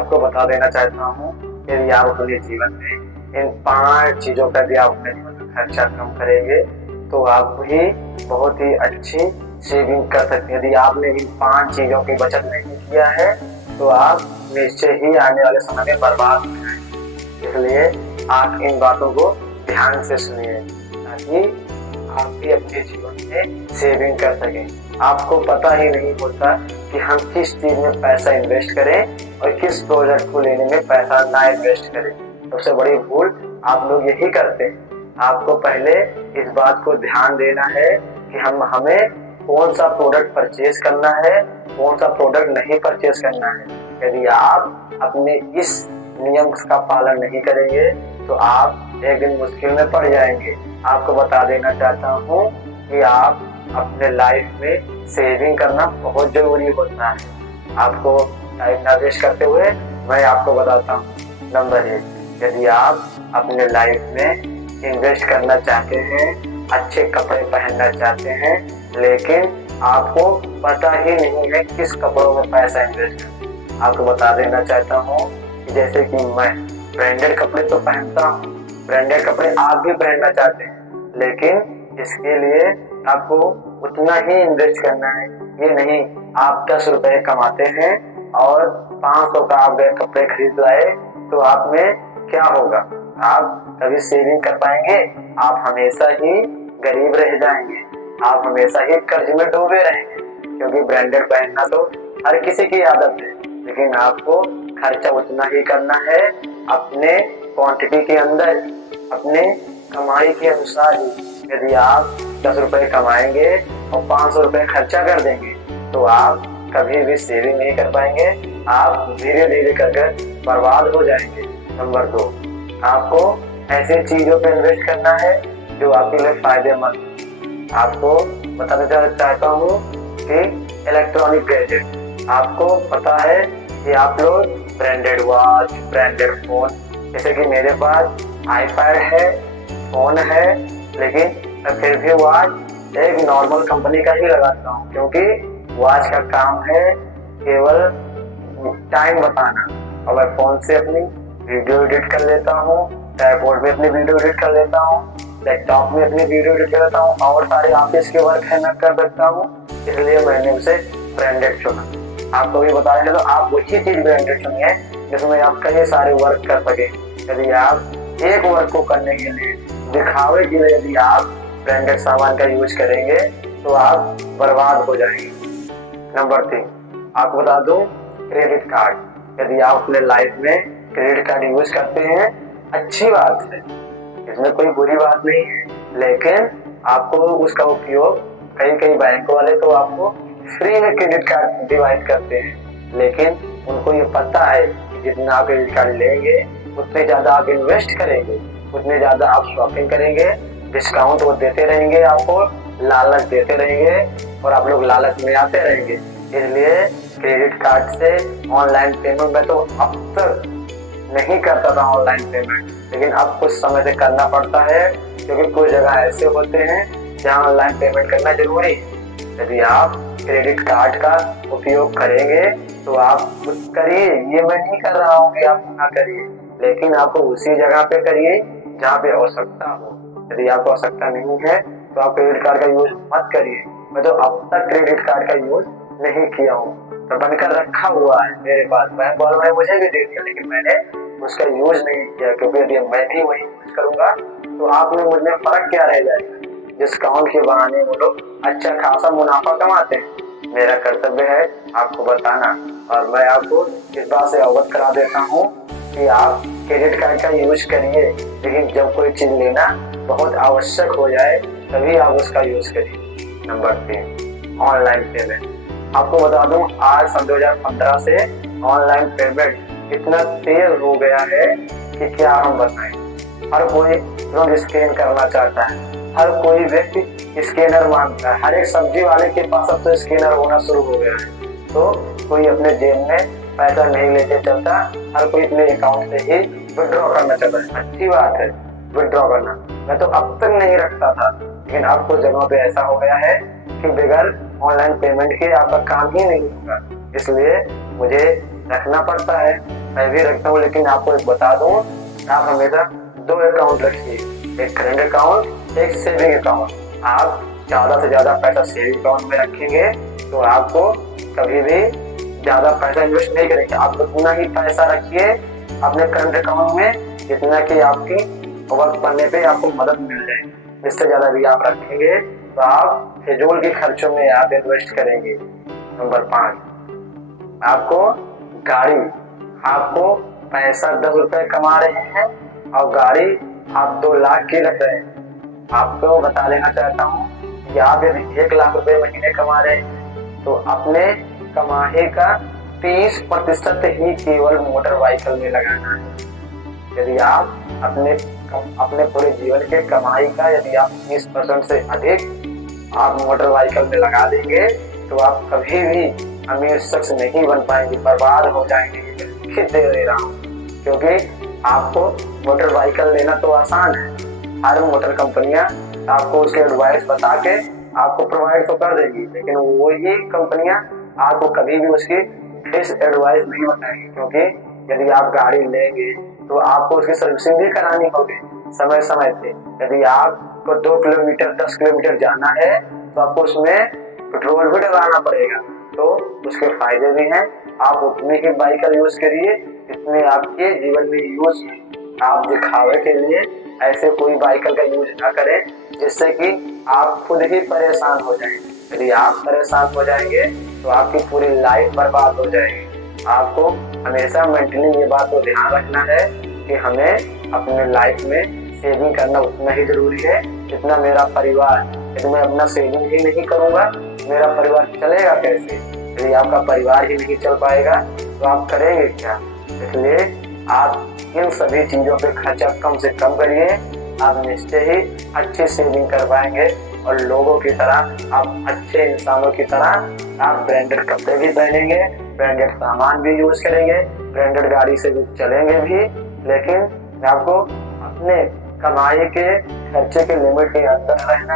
आपको बता देना चाहता हूँ, यदि आप अपने जीवन में इन 5 चीज़ों का भी आप अपने जीवन में खर्चा कम करेंगे तो आप भी बहुत ही अच्छी सेविंग कर सकते हैं। यदि आपने इन 5 चीज़ों की बचत नहीं किया है तो आप निश्चय ही आने वाले समय में बर्बाद हो जाएंगे। इसलिए आप इन बातों को ध्यान से सुनिए ताकि आप भी अपने जीवन में सेविंग कर सकें। आपको पता ही नहीं होता कि हम किस चीज में पैसा इन्वेस्ट करें और किस प्रोजेक्ट को लेने में पैसा ना इन्वेस्ट करें। सबसे बड़ी भूल आप लोग यही करते हैं। आपको पहले इस बात को ध्यान देना है कि हमें कौन सा प्रोडक्ट परचेज करना है, कौन सा प्रोडक्ट नहीं परचेज करना है। यदि आप अपने इस नियम का पालन नहीं करेंगे तो आप एक दिन मुश्किल में पड़ जाएंगे। आपको बता देना चाहता हूँ कि आप अपने लाइफ में सेविंग करना बहुत जरूरी होता है। आपको टाइम ना वेस्ट करते हुए मैं आपको बताता हूँ। नंबर 1, यदि आप अपने लाइफ में इन्वेस्ट करना चाहते हैं, अच्छे कपड़े पहनना चाहते हैं, लेकिन आपको पता ही नहीं है किस कपड़ों में पैसा इन्वेस्ट करें। आपको बता देना चाहता हूँ कि जैसे कि मैं ब्रांडेड कपड़े तो पहनता हूँ, ब्रांडेड कपड़े आप भी पहनना चाहते हैं, लेकिन इसके लिए आपको उतना ही इन्वेस्ट करना है। ये नहीं आप 10 रुपए कमाते हैं और 500 का आप गए कपड़े खरीद लाए तो आप में क्या होगा? आप कभी सेविंग कर पाएंगे? आप हमेशा ही गरीब रह जाएंगे, आप हमेशा ही कर्ज में डूबे रहेंगे। क्योंकि ब्रांडेड पहनना तो हर किसी की आदत है, लेकिन आपको खर्चा उतना ही करना है अपने क्वांटिटी के अंदर, अपने कमाई के अनुसार ही। यदि आप 10 रुपए कमाएंगे और 500 रुपए खर्चा कर देंगे तो आप कभी भी सेविंग नहीं कर पाएंगे, आप धीरे धीरे कर बर्बाद हो जाएंगे। नंबर 2, आपको ऐसी चीजों पे इन्वेस्ट करना है जो आपके लिए फायदेमंद। आपको बताना चाहता हूँ कि इलेक्ट्रॉनिक गैजेट, आपको पता है कि आप लोग ब्रांडेड वॉच, ब्रांडेड फोन, जैसे कि मेरे पास आईपैड है, फोन है, लेकिन मैं फिर भी वॉच एक नॉर्मल कंपनी का ही लगाता हूँ, क्योंकि वॉच का काम है केवल टाइम बताना। और मैं फोन से अपनी वीडियो एडिट कर लेता हूँ, ट्राइपॉड में अपनी वीडियो एडिट कर लेता हूँ, लैपटॉप में अपनी वीडियो एडिट कर लेता हूँ, और सारे ऑफिस के वर्क है मैं कर सकता हूँ। इसलिए मैंने उसे ब्रांडेड चुना। आपको भी बता दें तो आप वही चीज ब्रांडेड चुनिए जिसमें आप कई सारे वर्क कर सके। यदि आप एक वर्क को करने के लिए, दिखावे के लिए यदि आप ब्रांडेड सामान का यूज करेंगे तो आप बर्बाद हो जाएंगे। नंबर 3, आपको बता दूं, क्रेडिट कार्ड। यदि आप अपने लाइफ में क्रेडिट कार्ड यूज करते हैं, अच्छी बात है, इसमें कोई बुरी बात नहीं है, लेकिन आपको उसका उपयोग कई बैंक वाले तो आपको फ्री में क्रेडिट कार्ड डिवाइड करते हैं, लेकिन उनको ये पता है कि जितना आप क्रेडिट कार्ड लेंगे उतने ज्यादा आप इन्वेस्ट करेंगे, उतने ज्यादा आप शॉपिंग करेंगे, डिस्काउंट वो देते रहेंगे, आपको लालच देते रहेंगे और आप लोग लालच में आते रहेंगे। इसलिए क्रेडिट कार्ड से ऑनलाइन पेमेंट में तो अब तक नहीं करता था ऑनलाइन पेमेंट, लेकिन अब कुछ समय से करना पड़ता है, क्योंकि कुछ जगह ऐसे होते हैं जहां ऑनलाइन पेमेंट करना जरूरी है। यदि आप क्रेडिट कार्ड का उपयोग करेंगे तो आप करिए, ये मैं नहीं कर रहा हूँ कि आप ना करिए, लेकिन आपको उसी जगह पे करिए जहाँ पे आवश्यकता हो। यदि आपको आवश्यकता नहीं है तो आप क्रेडिट कार्ड का यूज मत करिए। मैं तो अब तक क्रेडिट कार्ड का यूज नहीं किया हूँ, तो बनकर रखा हुआ है मेरे पास, बैंक वालों ने मुझे भी दे दिया, लेकिन मैंने उसका यूज नहीं किया, क्योंकि यदि मैं भी वही यूज करूंगा तो आप में मुझमें फर्क क्या रह जाएगा। डिस्काउंट के बहाने वो लोग अच्छा खासा मुनाफा कमाते हैं। मेरा कर्तव्य है आपको बताना, और मैं आपको इस बात से अवगत करा देता हूँ कि आप क्रेडिट कार्ड का यूज करिए, लेकिन जब कोई चीज लेना बहुत आवश्यक हो जाए तभी आप उसका यूज करिए। Number 3, online payment. आपको बता दूं, आज सन 2015 से ऑनलाइन पेमेंट इतना तेज हो गया है कि क्या हम बताएं। हर कोई तुरंत स्कैन करना चाहता है, हर कोई व्यक्ति स्कैनर मांगता है, हर एक सब्जी वाले के पास अब तो स्कैनर होना शुरू हो गया है। तो कोई अपने जेब में पैसा नहीं लेके चलता, हर कोई अपने अकाउंट से ही विड्रॉ करना चाहता है। अच्छी बात है विड्रॉ करना, मैं तो अब तक नहीं रखता था, लेकिन अब कुछ जगहों पे ऐसा हो गया है कि बगैर ऑनलाइन पेमेंट के आपका काम ही नहीं होगा, इसलिए मुझे रखना पड़ता है। मैं भी रखता हूँ, लेकिन आपको एक बता दूं, आप हमेशा 2 अकाउंट रखिए, एक करंट अकाउंट, एक सेविंग अकाउंट। आप ज्यादा से ज्यादा पैसा सेविंग अकाउंट में रखेंगे तो आपको कभी भी ज्यादा पैसा इन्वेस्ट नहीं करेंगे। आप उतना ही पैसा रखिए अपने करंट अकाउंट में जितना कि आपकी वक्त पड़ने पे आपको मदद मिल जाए। इससे ज्यादा भी आप रखेंगे तो आप फिजूल के खर्चों में आप इन्वेस्ट करेंगे। नंबर 5, आपको गाड़ी, आपको पैसा 10 रुपए कमा रहे हैं और गाड़ी आप 2 लाख की रख रहे हैं। आपको बता देना चाहता हूँ कि आप यदि 1 लाख रुपए महीने कमा रहे हैं तो अपने कमाई का 30% ही केवल मोटर व्हीकल में लगाना है। यदि आप अपने पूरे जीवन के कमाई का यदि आप 30% से अधिक आप मोटर व्हीकल में लगा देंगे तो आप कभी भी अमीर शख्स नहीं बन पाएंगे, बर्बाद हो जाएंगे। ये दे रहा हूँ, क्योंकि आपको मोटर व्हीकल लेना तो आसान है, हर मोटर कंपनियां आपको उसके एडवाइस बता के आपको प्रोवाइड तो कर देगी, लेकिन वही कंपनियां आपको कभी भी उसकी डिस एडवाइस नहीं बताएंगी। क्योंकि यदि आप गाड़ी लेंगे तो आपको उसकी सर्विसिंग भी करानी होगी समय समय पे। यदि आपको 2 किलोमीटर 10 किलोमीटर जाना है तो आपको उसमें पेट्रोल भी डलाना पड़ेगा, तो उसके फायदे भी हैं। आप उतनी ही बाइक का यूज करिए जितने आपके जीवन में यूज। आप दिखावे के लिए ऐसे कोई बाइकल का यूज ना करें जिससे कि आप खुद ही परेशान हो जाएं। यदि आप परेशान हो जाएंगे तो आपकी पूरी लाइफ बर्बाद हो जाएगी। आपको हमेशा मेंटली ये बात को ध्यान रखना है कि हमें अपने लाइफ में सेविंग करना उतना ही जरूरी है जितना मेरा परिवार। यदि मैं अपना सेविंग ही नहीं करूंगा मेरा परिवार चलेगा कैसे? यदि आपका परिवार ही नहीं चल पाएगा तो आप करेंगे क्या? इसलिए आप इन सभी चीजों पे खर्चा कम से कम करिए, आप निश्चय ही अच्छी सेविंग कर पाएंगे और लोगों की तरह आप अच्छे इंसानों की तरह आप ब्रांडेड कपड़े भी पहनेंगे, ब्रांडेड सामान भी यूज करेंगे, ब्रांडेड गाड़ी से भी चलेंगे भी, लेकिन आपको अपने कमाई के खर्चे के लिमिट के अंदर रहना